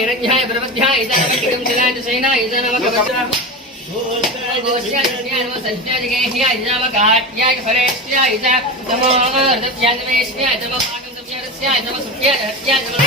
हिरण्याय प्रबध्याय जागतिकं जगाजसेनाय जनमकवचाः ष्याय नमो मर्दत्याय नमो पाकं सत्याय नमो सुख्याय हत्याय नमो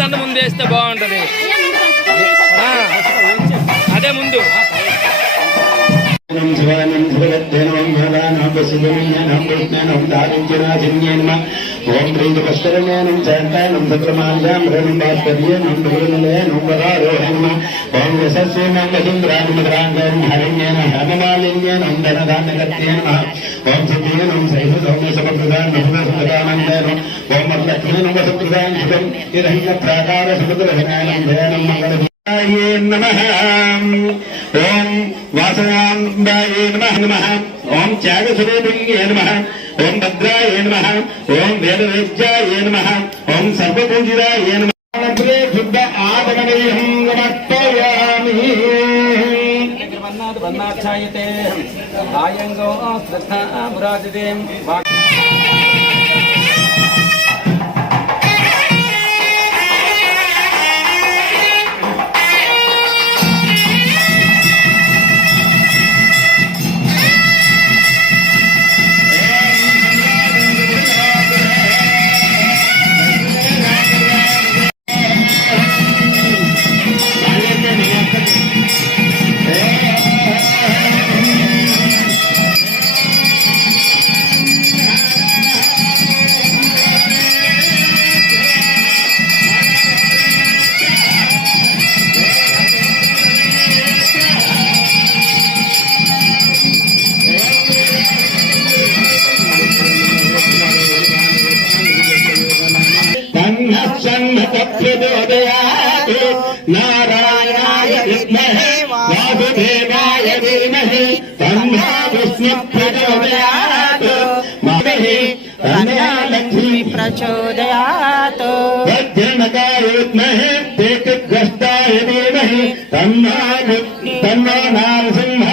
దండ ముందు వేస్తే బాగుంటది. అదే ముందు ం. శివానం దారిద్ర్యనాశిన్యేన ఓం ప్రీతిపస్కరణేనం శాంతానం సక్రమాంశాం హృదం భాస్కర్యేనం భృగునలయనం వరారోహణం ఓం యశస్వేనం హరణ్యేన హేమమాలిన్యేనం ధనధాన్యకర్తేన ఓం సిద్ధేనం సైహ సౌమ్య ఓం శుభం ప్రాకార దయానం మంగళ ఓం వాసవాంబాయే నమ నమః. ఓం త్యాగస్వరూపిణ్యే నమ. ఓం భద్రాయ నమః. ఓం వేదవేద్యాయ నమః. ఓం సర్వపూజితాయ నమ. శుద్ధ ఆదమనీయం సమర్పయామి. వన్నాక్షాయతే ఆయంగో శ్రద్ధ మురాజతే ప్రచోదయాత్ నారాయణాయ విద్మహే వాసుదేవాయ ధీమహి తన్నో విష్ణు ప్రచోదయాత్ మహి తన్నలక్ష్మి ప్రచోదయాత్ వజ్రనకాయ విద్మహే దేకగ్రస్తాయ ధీమహి తన్నో తన్నో నారసింహ